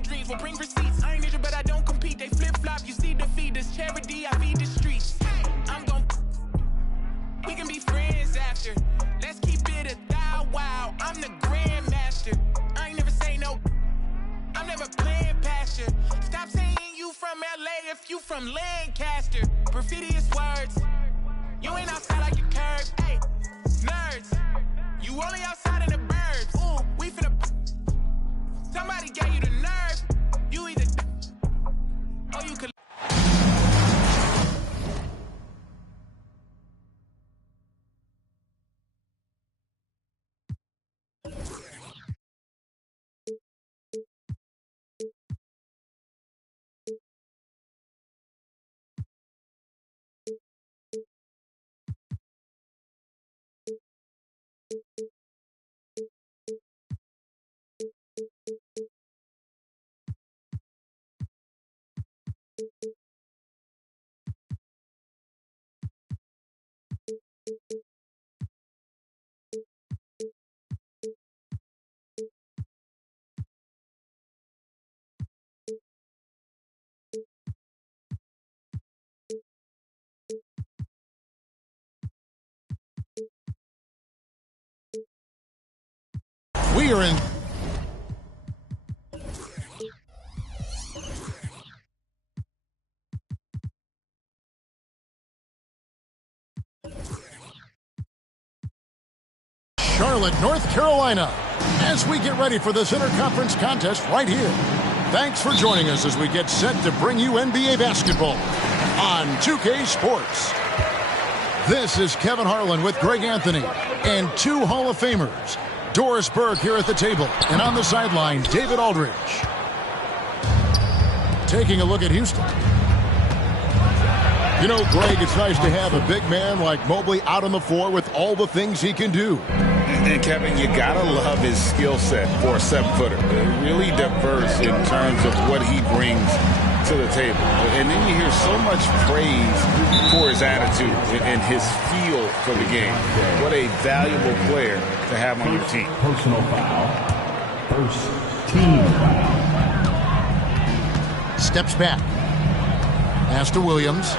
in dreams will bring receipts. I ain't injured, but I don't compete. They flip-flop. You see defeat. This charity, I feed the streets. I'm gon' we can be friends after. Let's keep it a thou wow. I'm the grandmaster. I ain't never say no. I'm never playing past you. Stop saying you from LA if you from Lancaster. Perfidious words. You ain't outside like a curb. Hey, nerds. You only outside in the burbs. Ooh, we finna. Somebody gave you the nerve. You either. Or you could. We are in. Charlotte, North Carolina, as we get ready for this interconference contest right here. Thanks for joining us as we get set to bring you NBA basketball on 2K Sports. This is Kevin Harlan with Greg Anthony and two Hall of Famers. Doris Burke here at the table, and on the sideline, David Aldridge. Taking a look at Houston. You know, Greg, it's nice to have a big man like Mobley out on the floor with all the things he can do. And, Kevin, you got to love his skill set for a 7-footer. Really diverse in terms of what he brings to the table. And then you hear so much praise for his attitude and his feel for the game. What a valuable player to have on your team. Personal foul. First team foul. Steps back. Pass to Williams.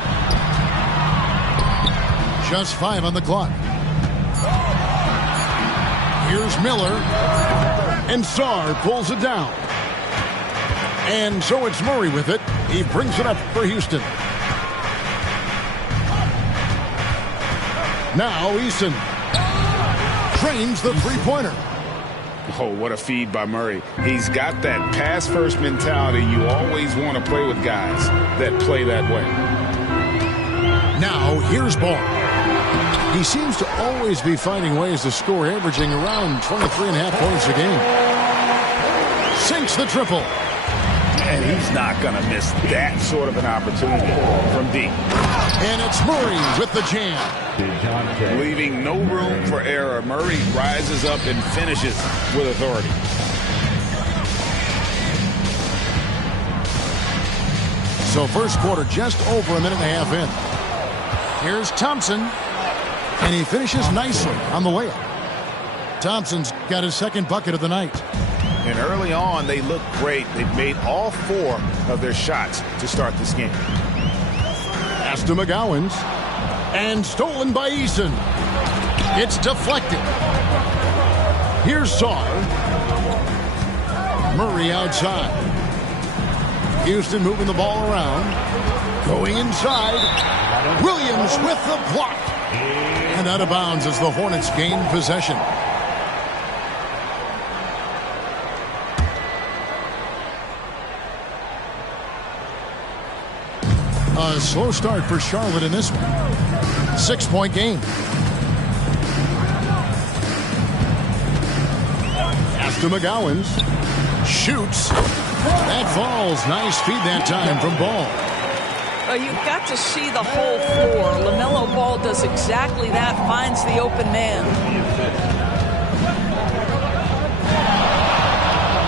Just 5 on the clock. Here's Miller. And Sarr pulls it down. And so it's Murray with it. He brings it up for Houston. Now Eason trains the three-pointer. Oh, what a feed by Murray. He's got that pass-first mentality. You always want to play with guys that play that way. Now here's Ball. He seems to always be finding ways to score, averaging around 23.5 points a game. Sinks the triple. And he's not going to miss that sort of an opportunity from deep. And it's Murray with the jam. Leaving no room for error. Murray rises up and finishes with authority. So first quarter just over a minute and a half in. Here's Thompson. And he finishes nicely on the layup. Thompson's got his second bucket of the night. And early on, they look great. They've made all 4 of their shots to start this game. Pass to McGowan's. And stolen by Eason. It's deflected. Here's Sarr. Murray outside. Houston moving the ball around. Going inside. Williams with the block. And out of bounds as the Hornets gain possession. A slow start for Charlotte in this one. 6-point game. Pass to McGowan's. Shoots. That falls. Nice feed that time from Ball. You've got to see the whole floor. LaMelo Ball does exactly that, finds the open man.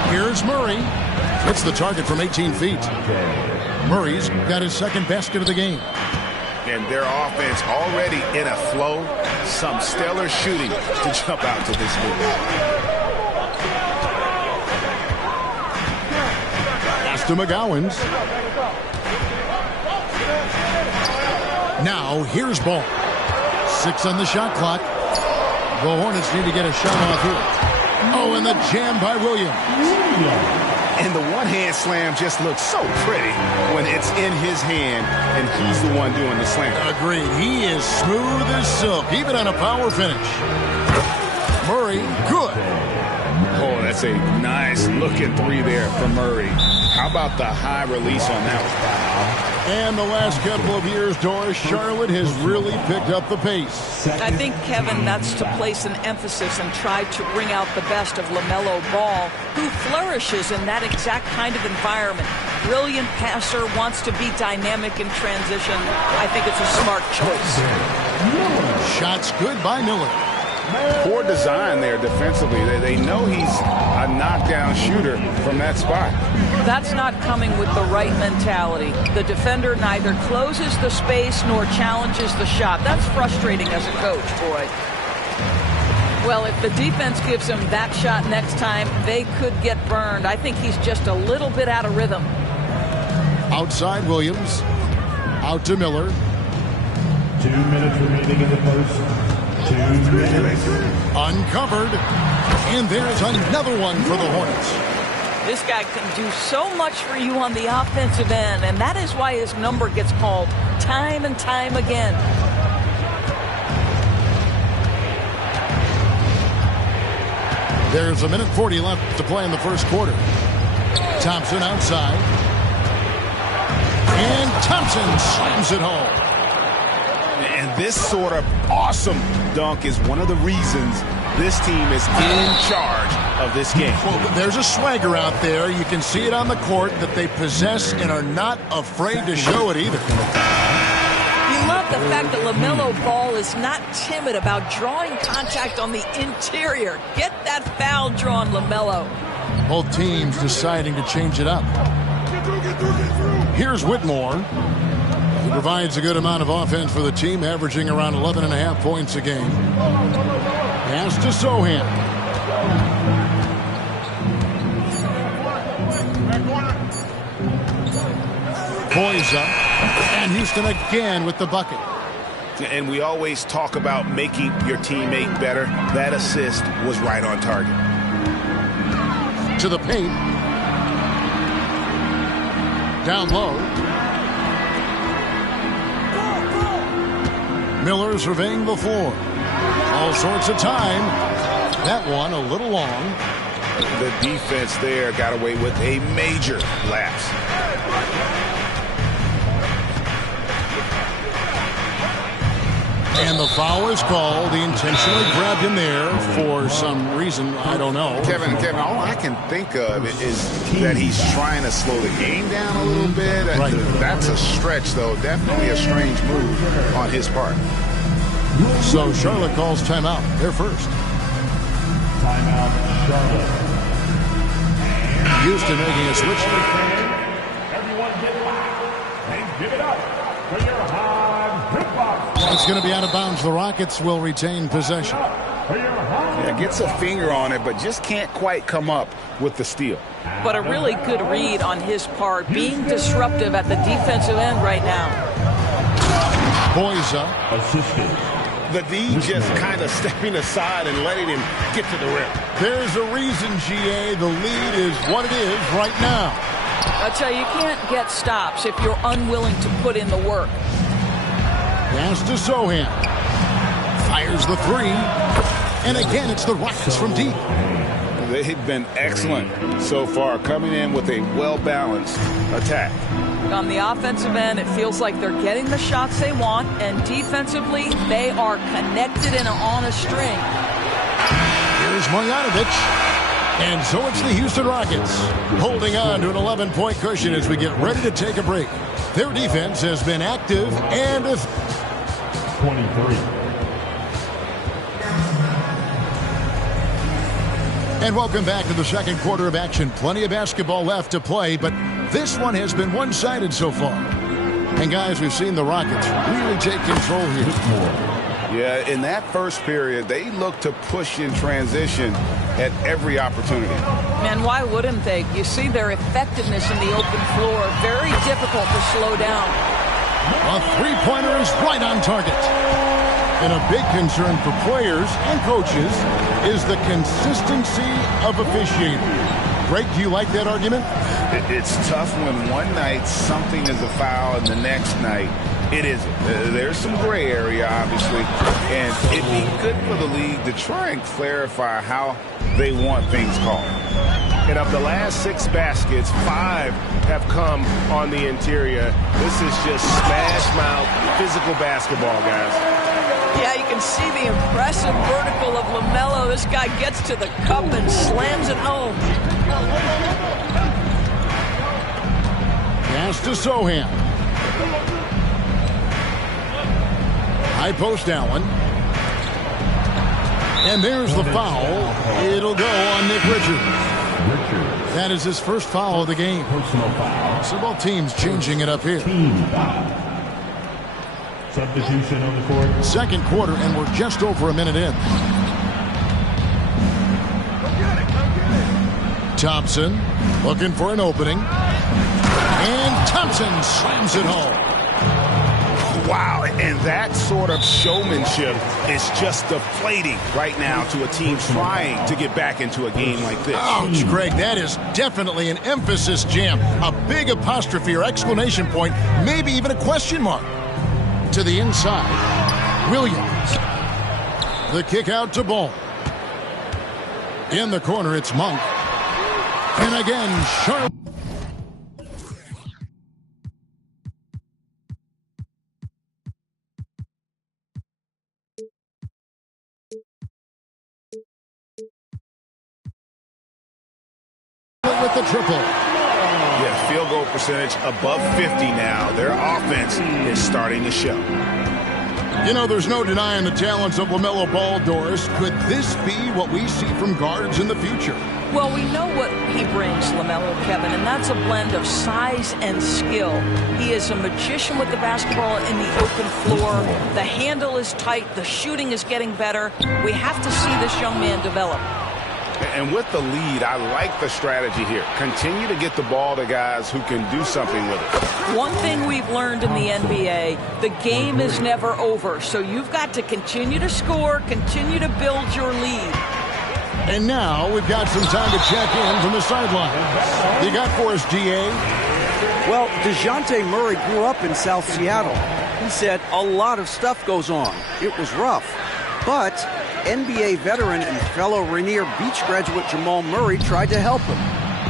Here's Murray. Hits the target from 18 feet. Murray's got his second basket of the game. And their offense already in a flow. Some stellar shooting to jump out to this move. to McGowan's. Now, here's ball. 6 on the shot clock. The Hornets need to get a shot off here. Oh, and the jam by Williams. And the one-hand slam just looks so pretty when it's in his hand and he's the one doing the slam. Agreed. He is smooth as silk, even on a power finish. Murray, good. Oh, that's a nice looking three there from Murray. How about the high release on that one? And the last couple of years, Doris, Charlotte has really picked up the pace. I think, Kevin, that's to place an emphasis and try to bring out the best of LaMelo Ball, who flourishes in that exact kind of environment. Brilliant passer, wants to be dynamic in transition. I think it's a smart choice. Shots good by Miller. Poor design there defensively. They know he's a knockdown shooter from that spot. That's not coming with the right mentality. The defender neither closes the space nor challenges the shot. That's frustrating as a coach, boy. Well, if the defense gives him that shot next time, they could get burned. I think he's just a little bit out of rhythm. Outside Williams. Out to Miller. 2 minutes remaining in the first. 2 minutes. Uncovered. And there's another one for the Hornets. This guy can do so much for you on the offensive end, and that is why his number gets called time and time again. There's 1:40 left to play in the first quarter. Thompson outside. And Thompson slams it home. And this sort of awesome dunk is one of the reasons this team is in charge of this game. Well, there's a swagger out there. You can see it on the court that they possess and are not afraid to show it either. You love the fact that LaMelo Ball is not timid about drawing contact on the interior. Get that foul drawn, LaMelo. Both teams deciding to change it up. Here's Whitmore. He provides a good amount of offense for the team, averaging around 11.5 points a game. Pass to Sohan. Poisa. And Houston again with the bucket. And we always talk about making your teammate better. That assist was right on target. To the paint. Down low. Miller surveying the floor. All sorts of time. That one a little long. The defense there got away with a major lapse. And the foul is called. He intentionally grabbed him there for some reason. I don't know. Kevin, all I can think of is that he's trying to slow the game down a little bit. Right. That's a stretch, though. Definitely a strange move on his part. So Charlotte calls timeout. They're first. Timeout, Charlotte. Houston making a switch. Everyone get loud and give it up for your hard hip box. It's going to be out of bounds. The Rockets will retain possession. Yeah, gets a finger on it, but just can't quite come up with the steal. But a really good read on his part, being disruptive at the defensive end right now. Poisa. Assistant. The D just kind of stepping aside and letting him get to the rim. There's a reason, GA. The lead is what it is right now. I tell you, you can't get stops if you're unwilling to put in the work. Pass to Sohan. Fires the three. And again, it's the Rockets from deep. They've been excellent so far, coming in with a well-balanced attack. On the offensive end, it feels like they're getting the shots they want, and defensively, they are connected and on a string. Here's Marjanovic. And so it's the Houston Rockets holding on to an 11-point cushion as we get ready to take a break. Their defense has been active and 23. And welcome back to the second quarter of action. Plenty of basketball left to play, but this one has been one-sided so far. And guys, we've seen the Rockets really take control here. Yeah, in that first period, they looked to push in transition at every opportunity. Man, why wouldn't they? You see their effectiveness in the open floor. Very difficult to slow down. A three-pointer is right on target. And a big concern for players and coaches is the consistency of officiating. Greg, do you like that argument? It's tough when one night something is a foul and the next night it isn't. There's some gray area, obviously, and it'd be good for the league to try and clarify how they want things called. And of the last 6 baskets, 5 have come on the interior. This is just smash mouth physical basketball, guys. Yeah, you can see the impressive vertical of LaMelo. This guy gets to the cup and slams it home. Pass to Sohan. High post Allen. And there's the foul. It'll go on Nick Richards. That is his first foul of the game. Personal foul. So both teams changing it up here. Team foul. Substitution on the court. Second quarter, and we're just over a minute in. Thompson looking for an opening. And Thompson slams it home. Wow, and that sort of showmanship is just deflating right now to a team trying to get back into a game like this. Ouch, Greg, that is definitely an emphasis jam. A big apostrophe or exclamation point, maybe even a question mark. To the inside, Williams. The kick out to Ball. In the corner, it's Monk. And again, Sharp. With the triple. Yeah, field goal percentage above 50 now. Their offense is starting to show. You know, there's no denying the talents of LaMelo Ball, Doris. Could this be what we see from guards in the future? Well, we know what he brings, LaMelo, Kevin, and that's a blend of size and skill. He is a magician with the basketball in the open floor. The handle is tight. The shooting is getting better. We have to see this young man develop. And with the lead, I like the strategy here. Continue to get the ball to guys who can do something with it. One thing we've learned in the NBA, the game is never over. So you've got to continue to score, continue to build your lead. And now we've got some time to check in from the sideline. You got for us, DA? Well, DeJounte Murray grew up in South Seattle. He said a lot of stuff goes on. It was rough. But NBA veteran and fellow Rainier Beach graduate Jamal Murray tried to help him.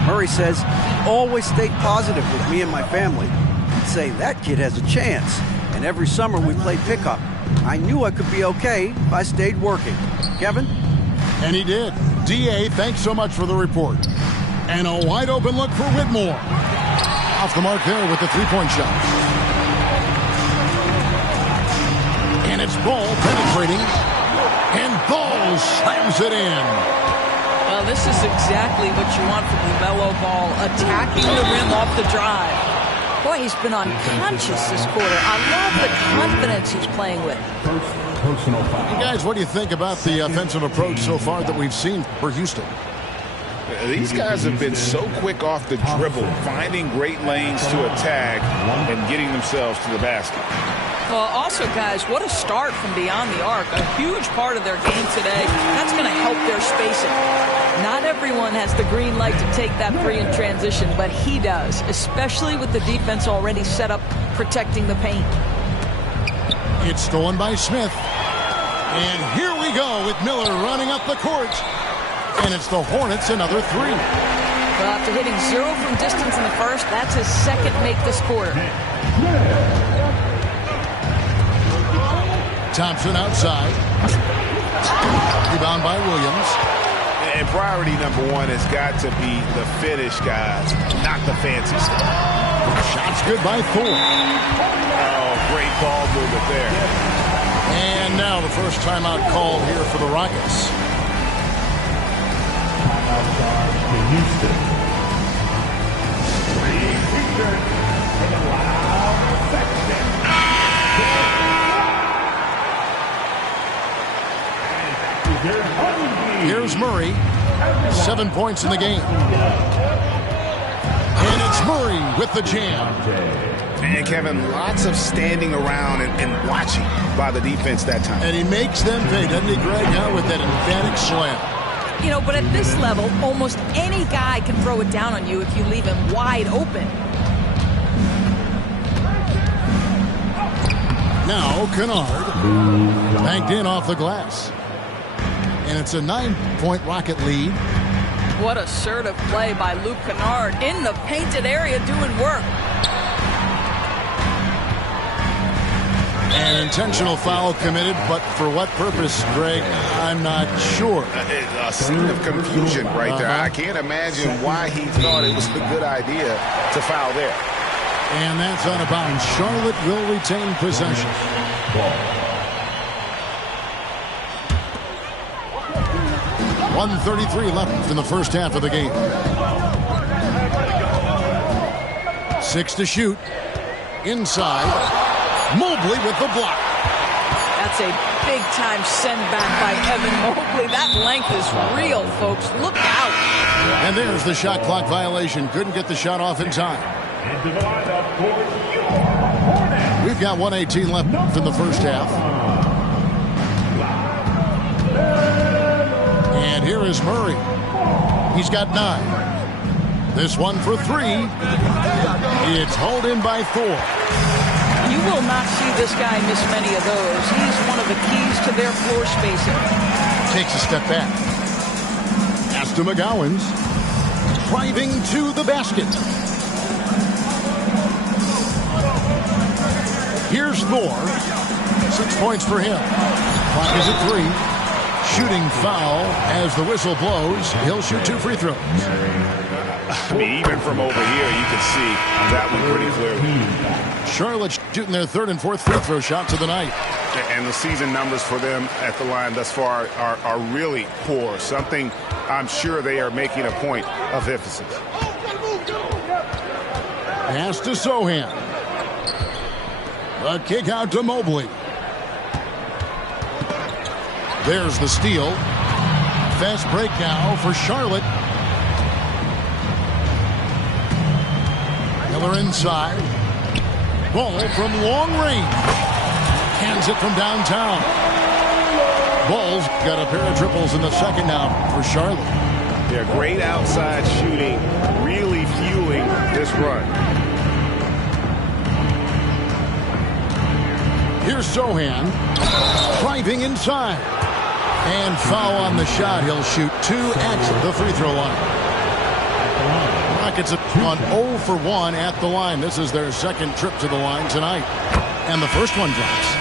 Murray says he always stayed positive with me and my family. He'd say that kid has a chance. And every summer we played pickup. I knew I could be okay if I stayed working. Kevin? And he did. DA, thanks so much for the report. And a wide open look for Whitmore. Off the mark there with the three-point shot. And it's Ball penetrating. And Ball slams it in. Well, this is exactly what you want from LaMelo Ball, attacking the rim off the drive. Boy, he's been unconscious this quarter. I love the confidence he's playing with. Personal foul. And guys, what do you think about the offensive approach so far that we've seen for Houston? These guys have been so quick off the dribble, finding great lanes to attack and getting themselves to the basket. Well, also, guys, what a start from beyond the arc. A huge part of their game today. That's going to help their spacing. Not everyone has the green light to take that three in transition, but he does, especially with the defense already set up protecting the paint. It's stolen by Smith. And here we go with Miller running up the court. And it's the Hornets, another three. Well, after hitting 0 from distance in the first, that's his second make this quarter. Thompson outside. Rebound by Williams. And priority number one has got to be the finish, guys, not the fancy stuff. Shot's good by Thor. Oh, great ball movement there. And now the first timeout called here for the Rockets. Timeout charge to Houston. Three featured in the loud section. Here's Murray. 7 points in the game. And it's Murray with the jam. And Kevin, lots of standing around and watching by the defense that time. And he makes them pay, doesn't he, Greg, with that emphatic slam. You know, but at this level, almost any guy can throw it down on you if you leave him wide open. Now, Kennard banked in off the glass. And it's a 9-point Rocket lead. What assertive play by Luke Kennard in the painted area doing work. An intentional foul committed, but for what purpose, Greg? I'm not sure. A scene of confusion right there. I can't imagine why he thought it was a good idea to foul there. And that's out of bounds. Charlotte will retain possession. 1:33 left in the first half of the game. 6 to shoot. Inside. Mobley with the block. That's a big-time send back by Evan Mobley. That length is real, folks. Look out. And there's the shot clock violation. Couldn't get the shot off in time. We've got 1:18 left in the first half. And here is Murray. He's got 9. This one for 3. It's hauled in by Thor. You will not see this guy miss many of those. He's one of the keys to their floor spacing. Takes a step back. Pass to McGowens. Driving to the basket. Here's Thor. 6 points for him. Clock is at 3. Shooting foul as the whistle blows. He'll shoot 2 free throws. I mean, even from over here, you can see that one pretty clearly. Charlotte shooting their 3rd and 4th free throw shots of the night. And the season numbers for them at the line thus far are really poor. Something I'm sure they are making a point of emphasis. Pass to Sohan. A kick out to Mobley. There's the steal. Fast break now for Charlotte. Miller inside. Ball from long range. Hands it from downtown. Ball's got a pair of triples in the second now for Charlotte. Yeah, great outside shooting, really fueling this run. Here's Sohan. Driving inside. And foul on the shot. He'll shoot 2 at the free throw line. Rockets on 0 for 1 at the line. This is their second trip to the line tonight. And the first one drops.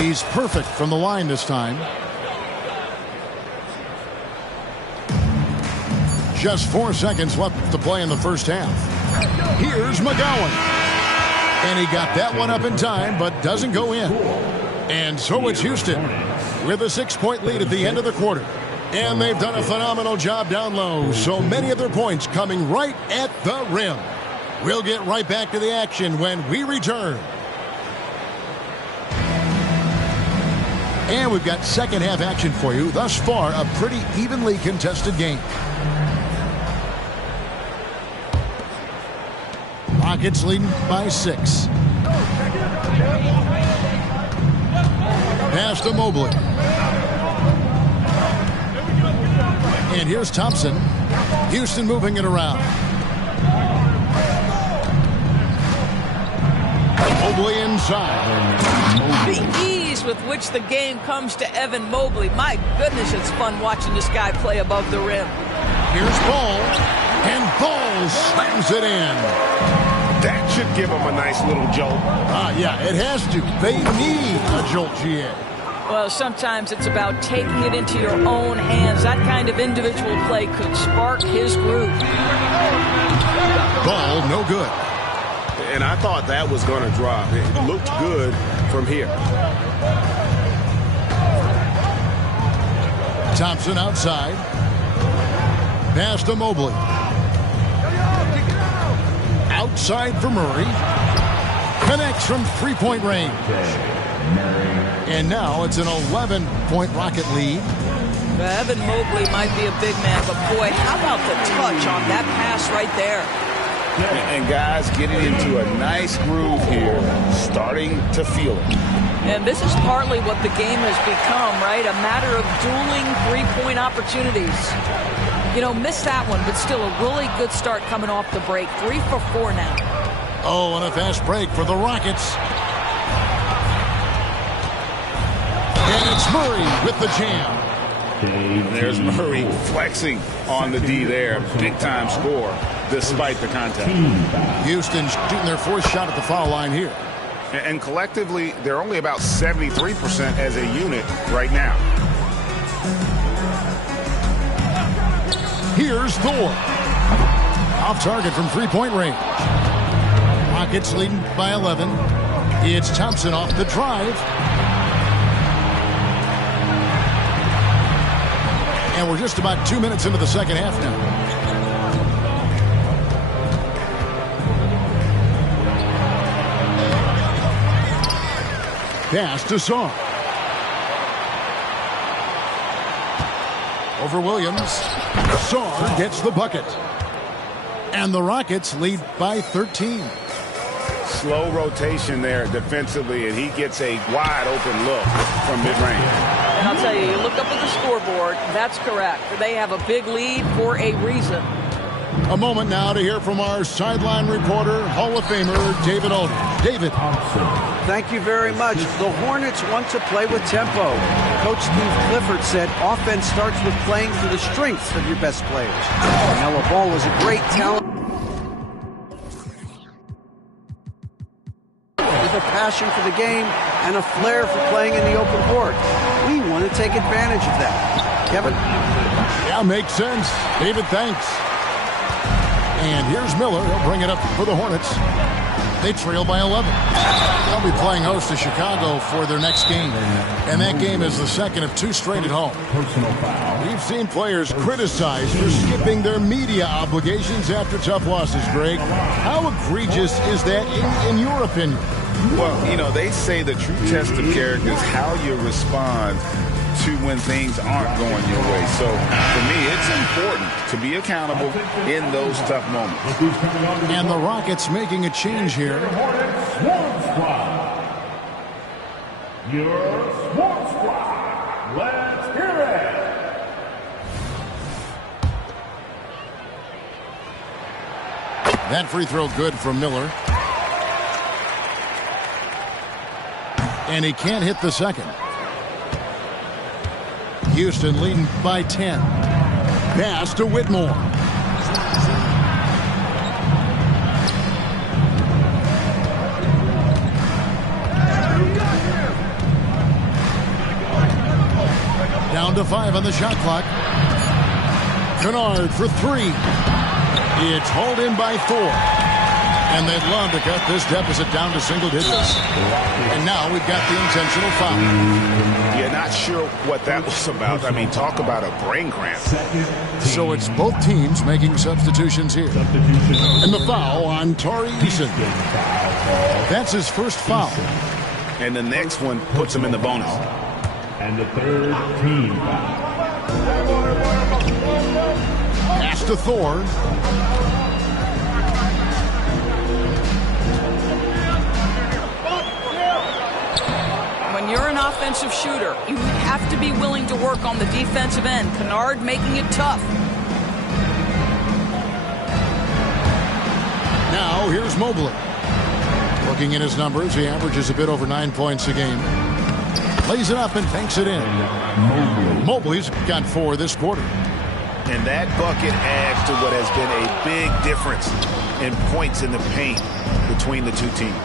He's perfect from the line this time. Just 4 seconds left to play in the first half. Here's McGowan. And he got that one up in time, but doesn't go in. And so it's Houston with a 6-point lead at the end of the quarter. And they've done a phenomenal job down low. So many of their points coming right at the rim. We'll get right back to the action when we return. And we've got second half action for you. Thus far, a pretty evenly contested game. Rockets leading by 6. Pass to Mobley. And here's Thompson. Houston moving it around. Mobley inside. The ease with which the game comes to Evan Mobley. My goodness, it's fun watching this guy play above the rim. Here's Ball. And Ball slams it in. That should give them a nice little jolt. Yeah, it has to. They need a jolt, GA. Well, sometimes it's about taking it into your own hands. That kind of individual play could spark his groove. Ball, no good. And I thought that was going to drop. It looked good from here. Thompson outside. Pass to Mobley. Outside for Murray. Connects from 3-point range. And now it's an 11-point Rocket lead. Evan Mobley might be a big man, but boy, how about the touch on that pass right there? And guys getting into a nice groove here, starting to feel it. And this is partly what the game has become, right? A matter of dueling three-point opportunities. You know, missed that one, but still a really good start coming off the break. 3 for 4 now. Oh, and a fast break for the Rockets. And it's Murray with the jam. There's Murray flexing on the D there. Big-time score, despite the contact. Houston shooting their fourth shot at the foul line here. And collectively, they're only about 73% as a unit right now. Here's Thor. Off target from three-point range. Rockets leading by 11. It's Thompson off the drive. And we're just about 2 minutes into the second half now. Pass to Saw. Over Williams. Saw gets the bucket. And the Rockets lead by 13. Slow rotation there defensively, and he gets a wide open look from mid-range. And I'll tell you, you look up at the scoreboard, that's correct. They have a big lead for a reason. A moment now to hear from our sideline reporter, Hall of Famer David Aldridge. David. Thank you very much. The Hornets want to play with tempo. Coach Steve Clifford said offense starts with playing to the strengths of your best players. Melo Ball is a great talent with a passion for the game and a flair for playing in the open court. We want to take advantage of that. Kevin? Yeah, makes sense. David, thanks. And here's Miller. He'll bring it up for the Hornets. They trail by 11. They'll be playing host to Chicago for their next game. And that game is the second of 2 straight at home. We've seen players criticized for skipping their media obligations after tough losses, Greg. How egregious is that in your opinion? Well, you know, they say the true test of character is how you respond to when things aren't going your way. So, for me, it's important to be accountable in those tough moments. And the Rockets making a change here. Swarm Squad. Your Swarm Squad. Let's hear it. That free throw good from Miller. And he can't hit the second. Houston leading by 10. Pass to Whitmore. Down to 5 on the shot clock. Kennard for 3. It's hauled in by Thor. And they'd love to cut this deficit down to single digits. And now we've got the intentional foul. Yeah, not sure what that was about. I mean, talk about a brain cramp. So it's both teams making substitutions here. And the foul on Tari Eason. That's his first foul. And the next one puts him in the bonus. And the third team foul. Pass to Thor. When you're an offensive shooter, you have to be willing to work on the defensive end. Kennard making it tough. Now here's Mobley. Looking at his numbers, he averages a bit over 9 points a game. Lays it up and banks it in. Mobley's got 4 this quarter. And that bucket adds to what has been a big difference in points in the paint between the two teams.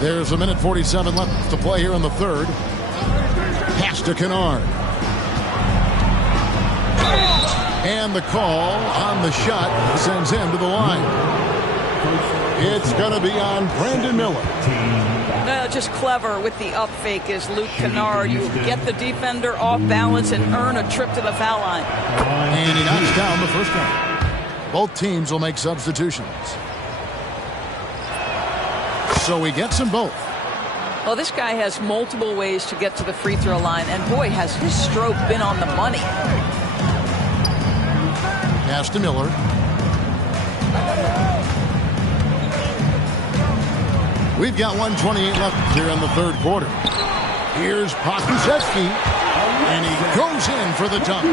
There's 1:47 left to play here in the third. Pass to Kennard. And the call on the shot sends him to the line. It's going to be on Brandon Miller. Just clever with the up fake is Luke Kennard. You get the defender off balance and earn a trip to the foul line. And he knocks down the first one. Both teams will make substitutions. so he gets them both. Well, this guy has multiple ways to get to the free throw line, and boy, has his stroke been on the money. Pass to Miller. We've got 1:28 left here in the third quarter. Here's Pokusevski, and he goes in for the dunk.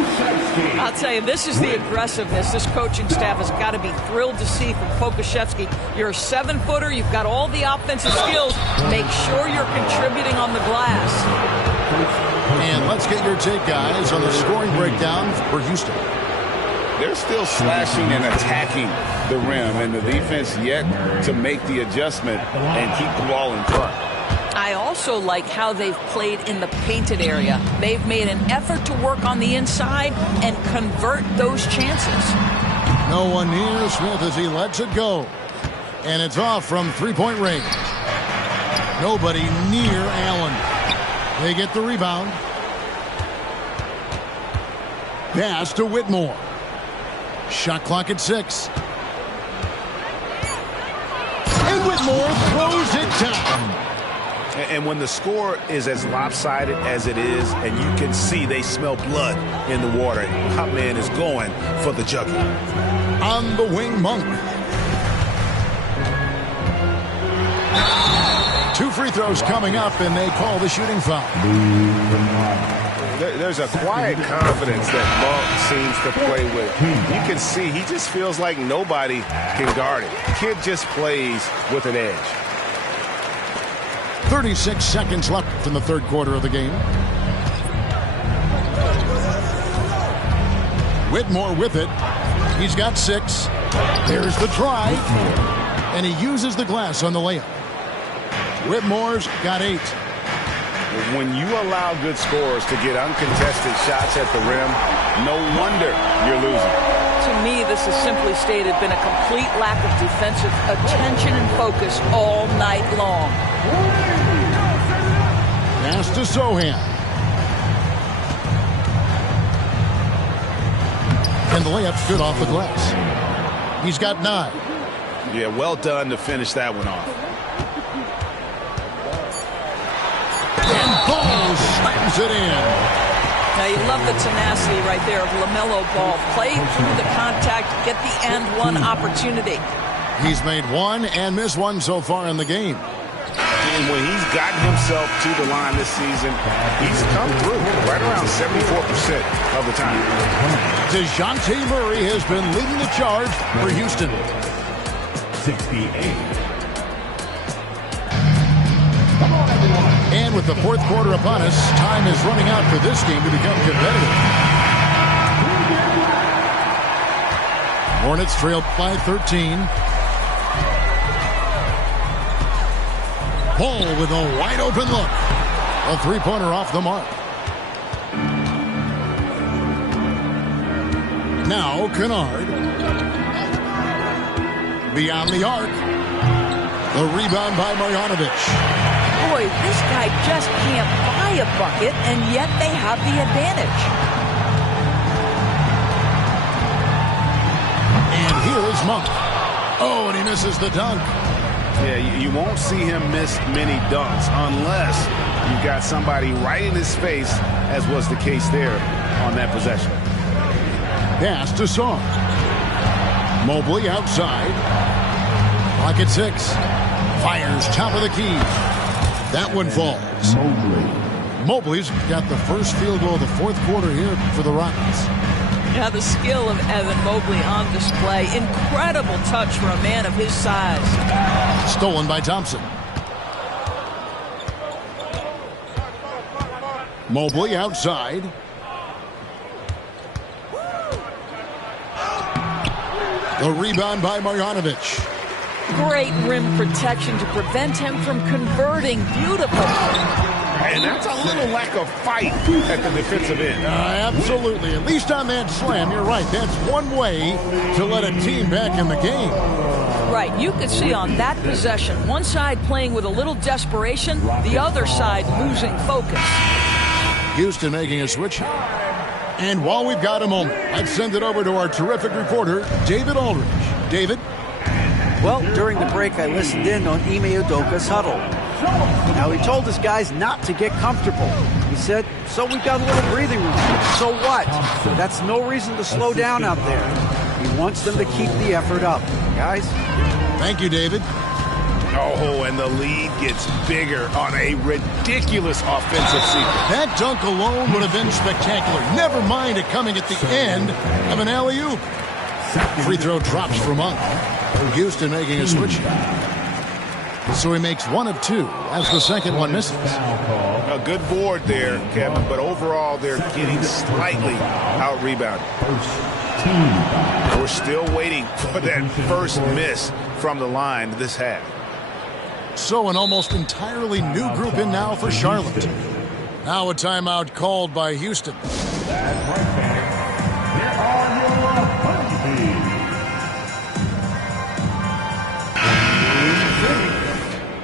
I'll tell you, this is the aggressiveness this coaching staff has got to be thrilled to see from Pokusevski. You're a 7-footer. You've got all the offensive skills. Make sure you're contributing on the glass. And let's get your take, guys, on the scoring breakdown for Houston. They're still slashing and attacking the rim, and the defense yet to make the adjustment and keep the ball in front. I also like how they've played in the painted area. They've made an effort to work on the inside and convert those chances. No one near Smith as he lets it go. And it's off from three-point range. Nobody near Allen. They get the rebound. Pass to Whitmore. Shot clock at 6. And Whitmore throws it down. And when the score is as lopsided as it is, and you can see they smell blood in the water, our man is going for the jugular. On the wing, Monk. 2 free throws coming up, and they call the shooting foul. There's a quiet confidence that Monk seems to play with. You can see he just feels like nobody can guard it. Kid just plays with an edge. 36 seconds left in the third quarter of the game. Whitmore with it. He's got 6. There's the try. And he uses the glass on the layup. Whitmore's got 8. When you allow good scorers to get uncontested shots at the rim, no wonder you're losing. To me, this has simply stated been a complete lack of defensive attention and focus all night long. Pass to Sohan. And the layup's good off the glass. He's got 9. Yeah, well done to finish that one off. And Ball slams it in. Now, you love the tenacity right there of LaMelo Ball. Play through the contact, get the and one opportunity. He's made 1 and missed 1 so far in the game. And when he's gotten himself to the line this season, he's come through right around 74% of the time. DeJounte Murray has been leading the charge for Houston. 68. And with the fourth quarter upon us, time is running out for this game to become competitive. Hornets trail by 13. Ball with a wide open look. A three-pointer off the mark. Now Kennard. Beyond the arc. The rebound by Marjanovic. Boy, this guy just can't buy a bucket, and yet they have the advantage. And here is Monk. Oh, and he misses the dunk. Yeah, you won't see him miss many dunks unless you've got somebody right in his face, as was the case there on that possession. Pass to Song. Mobley outside. Clock at 6. Fires top of the key. That one falls. Mobley's got the first field goal of the fourth quarter here for the Rockets. Now the skill of Evan Mobley on display. Incredible touch for a man of his size. Stolen by Thompson. Mobley outside. The rebound by Marjanovic. Great rim protection to prevent him from converting. Beautiful. And that's a little lack of fight at the defensive end. Absolutely. At least on that slam, you're right. That's one way to let a team back in the game. Right. You could see on that possession, one side playing with a little desperation, the other side losing focus. Houston making a switch here. And while we've got a moment, let's send it over to our terrific reporter, David Aldridge. David? Well, during the break, I listened in on Ime Udoka's huddle. Now, he told his guys not to get comfortable. He said, so we've got a little breathing room. So what? That's no reason to slow down out there. He wants them to keep the effort up. Guys? Thank you, David. Oh, and the lead gets bigger on a ridiculous offensive sequence. That dunk alone would have been spectacular. Never mind it coming at the end of an alley-oop. Free throw drops for Monk. Houston making a switch. So he makes 1 of 2 as the second one misses. A good board there, Kevin, but overall they're getting slightly out-rebounded. We're still waiting for that first miss from the line this half. So an almost entirely new group in now for Charlotte. Now a timeout called by Houston. That's right, fans. Here are your honeybees.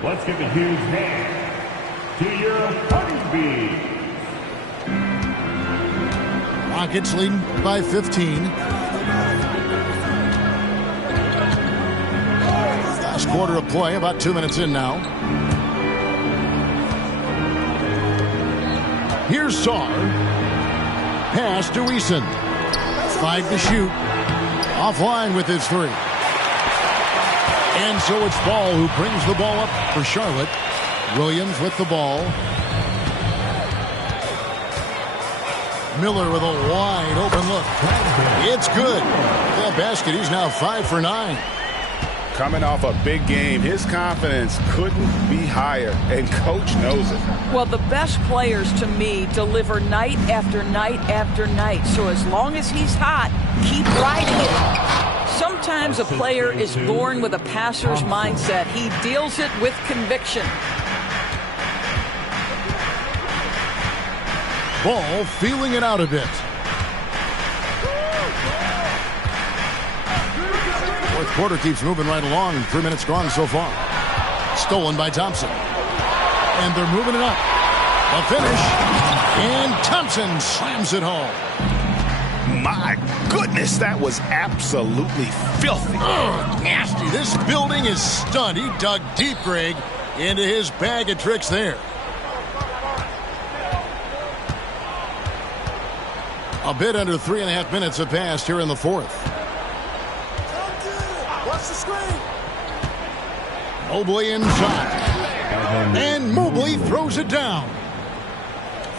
Let's give a huge hand to your honeybees. Rockets leading by 15. Last quarter of play, about 2 minutes in now. Here's Sarr. Pass to Eason. 5 to shoot. Offline with his 3. And so it's Ball who brings the ball up for Charlotte. Williams with the ball. Miller with a wide open look. It's good. That basket, he's now 5 for 9. Coming off a big game, his confidence couldn't be higher, and Coach knows it. Well, the best players, to me, deliver night after night after night. So as long as he's hot, keep riding it. Sometimes a player is born with a passer's mindset. He deals it with conviction. Ball feeling it out a bit. Fourth quarter keeps moving right along. 3 minutes gone so far. Stolen by Thompson. And they're moving it up. A finish. And Thompson slams it home. My goodness, that was absolutely filthy. Ugh, nasty. This building is stunned. He dug deep, Greg, into his bag of tricks there. A bit under 3.5 minutes have passed here in the fourth. Watch the screen. Mobley inside. And Mobley throws it down.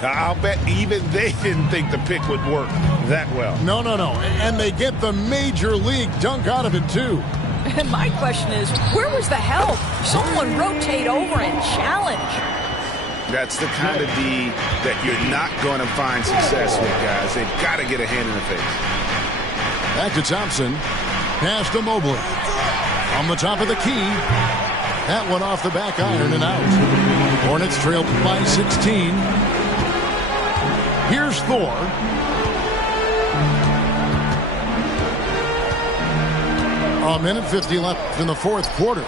I'll bet even they didn't think the pick would work that well. No. And they get the major league dunk out of it, too. And my question is, where was the help? Someone rotate over and challenge. That's the kind of D that you're not going to find success with, guys. They've got to get a hand in the face. Back to Thompson. Pass to Mobley. On the top of the key. That one off the back iron and out. Hornets trail by 16. Here's Thor. A minute 50 left in the fourth quarter.